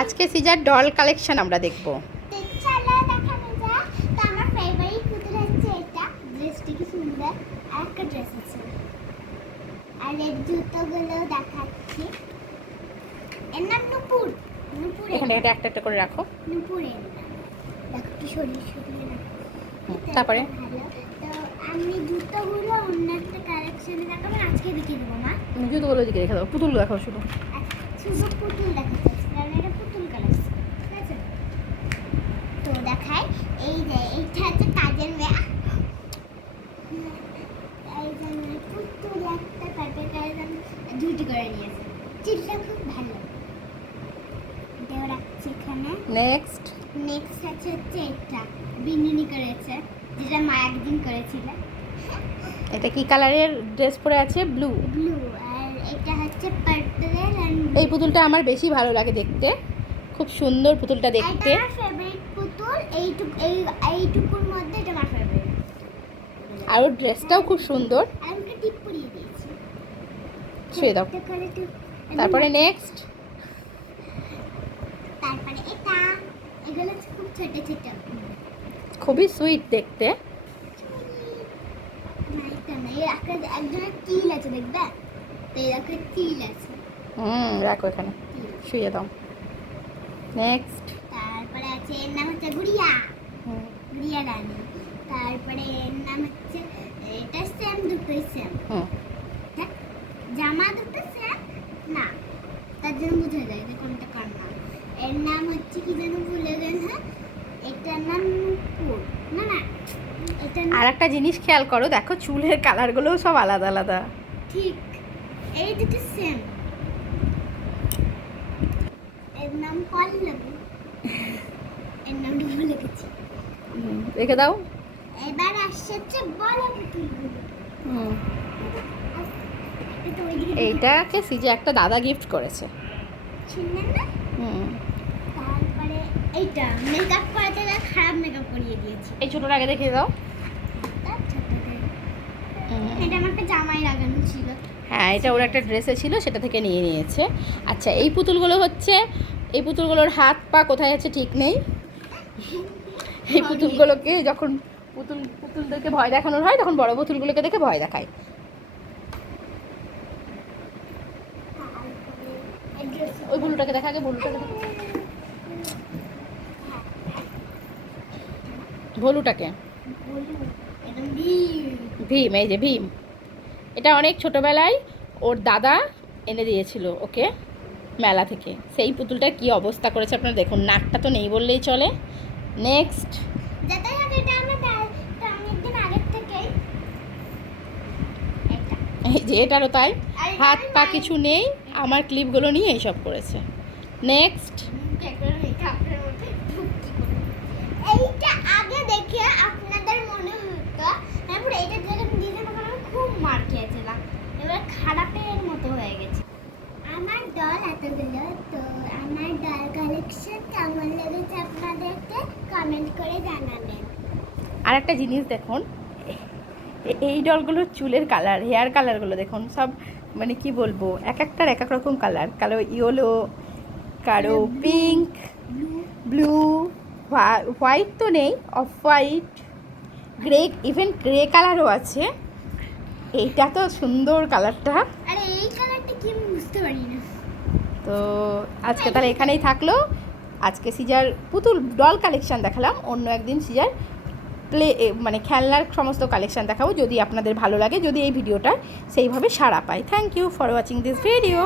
আজকে caesar doll collection আমরা দেখব। চলো দেখানো যাক। তো আমার ফেভারিট পুতুল হচ্ছে এটা। ড্রেসটি কি সুন্দর, আর একটা ড্রেস আছে, আর এর জুতোগুলো দেখাচ্ছি। এর নাম নুপুর। নুপুর এখানে এটা একটা একটা করে রাখো। নুপুরের নাম। দেখো কি সরিয়ে সরিয়ে রাখছি। তারপরে ভালো। তো আমি জুতোগুলো অন্য একটা কালেকশনে দেখাবো, আজকে দেখিয়ে দেবো মা। জুতোগুলো দিকে রেখে দাও, পুতুল দেখাও শুধু। শুধু পুতুল দেখাতে চাচ্ছি, কারণ এটা পুতুল কালেকশন, ঠিক আছে? তো দেখাই, এই যে এইটা হচ্ছে কাজের মেয়ে। এই যে পুতুল একটা কাজের কাজের দুটি করে নিয়েছে। চিলটা খুব ভালো। এটাও রাখছি এখানে। নেক্সট নেক্সট হচ্ছে এটা বিনুনি করেছে, যেটা মা একদিন করেছিল। এটা কি কালারের ড্রেস পরে আছে? ব্লু। ব্লু। আর এটা হচ্ছে পার্পল এন্ড এই পুতুলটা আমার বেশি ভালো লাগে দেখতে, খুব সুন্দর পুতুলটা দেখতে। এটা আমার ফেভারিট পুতুল। এইটুকুর মধ্যে এটা আমার ফেভারিট। আর ওর ড্রেসটাও খুব সুন্দর। আর আমি একটা টিপ পরিয়ে দিয়েছি। শুয়ে দাও। একটা করে টিপ। তারপরে নেক্সট তারপরে এটা, এগুলো খুব ছোট ছোট। খুবই সুইট দেখতে। না এটা না, এর একটা একজনের তিল আছে, দেখবে? তো এর একটা তিল আছে। রাখো এখানে, তিল। শুয়ে দাও। নেক্সট তারপরে আছে, এর নাম হচ্ছে গুড়িয়া। গুড়িয়া রানী। তারপরে এর নাম হচ্ছে, এটা সেম, দুটোই সেম। হ্যাঁ, জামা দুটো সেম না, তার জন্য বোঝা যায় যে কোনটা কার নাম। এর নাম হচ্ছে কি যেন ভুলে গেল। হ্যাঁ, এটার নাম নুপুর। না না, এটা আর একটা জিনিস খেয়াল করো, দেখো চুলের কালারগুলোও সব আলাদা আলাদা। ঠিক, এই দুটো সেম। এর নাম পল্লবী। এর নামটা ভুলে গেছি। রেখে দাও। এবার আসছে বড় পুতুলগুলো। এটা ওইদিকে এইটাকে সিজে একটা দাদা গিফট করেছে। চিনলেন না? তারপরে এইটা মেকআপ করাতে গেলে খারাপ মেকআপ করিয়ে দিয়েছি। এই ছোটটা আগে দেখে দাও। তার ছোটদের। এটা আমার একটা জামাই লাগানো ছিল। হ্যাঁ, এটা ওর একটা ড্রেসে ছিল, সেটা থেকে নিয়ে নিয়েছে। আচ্ছা, এই পুতুলগুলো হচ্ছে, এই পুতুলগুলোর হাত পা কোথায় আছে ঠিক নেই। এই পুতুলগুলোকে যখন পুতুলদেরকে ভয় দেখানোর হয়, তখন বড় পুতুলগুলোকে দেখে ভয় দেখায়। ওই বুলুটাকে দেখা, আগে বুলুটাকে দেখা। ভলুটাকে, ভীম, এই যে ভীম। এটা অনেক ছোটবেলায় ওর দাদা এনে দিয়েছিল ওকে মেলা থেকে। সেই পুতুলটার কি অবস্থা করেছে আপনারা দেখুন, নাকটা তো নেই বললেই চলে। নেক্সট এই যে এটারও তাই, হাত পা কিছু নেই, আমার ক্লিপগুলো নিয়ে এইসব করেছে। নেক্সট এইটা আগে দেখে আপনাদের মনে হতো, তারপর এইটা যেরকম দিয়েছে তখন আমি খুব মার খেয়েছিলাম, এবার খারাপের মতো হয়ে গেছে। আমার ডল এতগুলো। তো আমার ডল কালেকশন কেমন লেগেছে আপনাদেরকে কমেন্ট করে জানাবেন। আর একটা জিনিস দেখুন, এই ডলগুলোর চুলের কালার, হেয়ার কালারগুলো দেখুন, সব মানে কি বলবো, এক একটার এক এক রকম কালার। কারো ইয়েলো, কারো পিঙ্ক, ব্লু, হোয়াইট তো নেই, off white, grey, even grey কালারও আছে। এইটা তো সুন্দর কালারটা। আরে এই কালারটা কি আমি বুঝতে পারি না। তো আজকে তাহলে এখানেই থাকলো। আজকে সিজার পুতুল ডল কালেকশান দেখালাম, অন্য একদিন সিজার মানে খেলনার সমস্ত কালেকশান দেখাবো, যদি আপনাদের ভালো লাগে, যদি এই ভিডিওটা সেইভাবে সাড়া পায়। Thank you for watching this video.